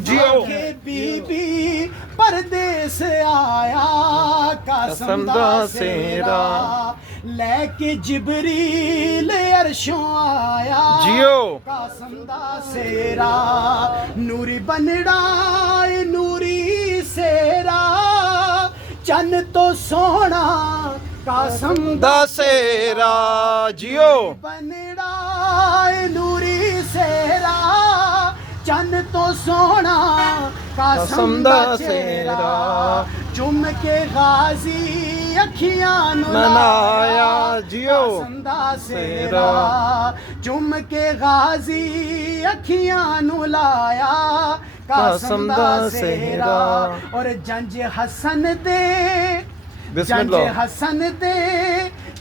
जियो। आखे बीबी परदेस आया कासम दा सेरा लेके जिबरील अरशों आया जियो। कासम दा सेरा नूरी बनड़ा नूरी सेरा चन तो सोना कासम दा दसेरा जियो। बनड़ा नूरी सेरा चन तो सोना कासम दा चेहरा चुम के गाजी अखियां मनाया जियो। कासम दा सेरा चुम के गाजी अखियां नु लाया कासम दा सेरा और जंज हसन दे जंज बिस्मिल्लाह। हसन दे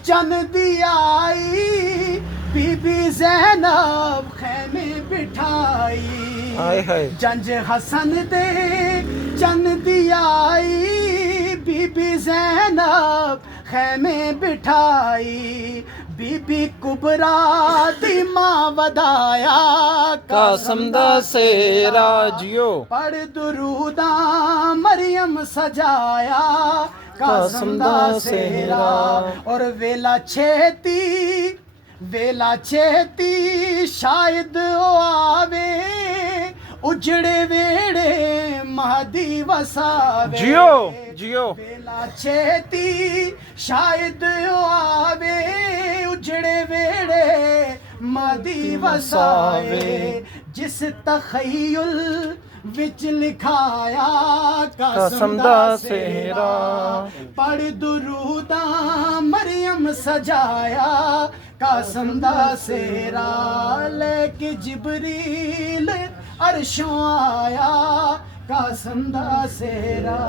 चन दी आई बीबी ज़ैनब खैमे बिठाई हाय हाय। जंज हसन दे चन दी आई बीबी ज़ैनब खैमे बिठाई बीबी कुबरा दी मां वदाया कासम दा सेरा जियो। पढ़ दुरूदा मरियम सजाया कासम दा सेरा और वेला छेती शायद ओ आवे उजड़े वेड़े महदी वसावे जियो जियो। वेला छेती शायद ओ आवे उजड़े वेड़े महदी वसावे जिस तखय्युल विच लिखाया कासम दा सेरा पढ़ दुरूदा मरियम सजाया कासम दा सेरा लेके जिबरील अरशों आया कासम दा सेरा।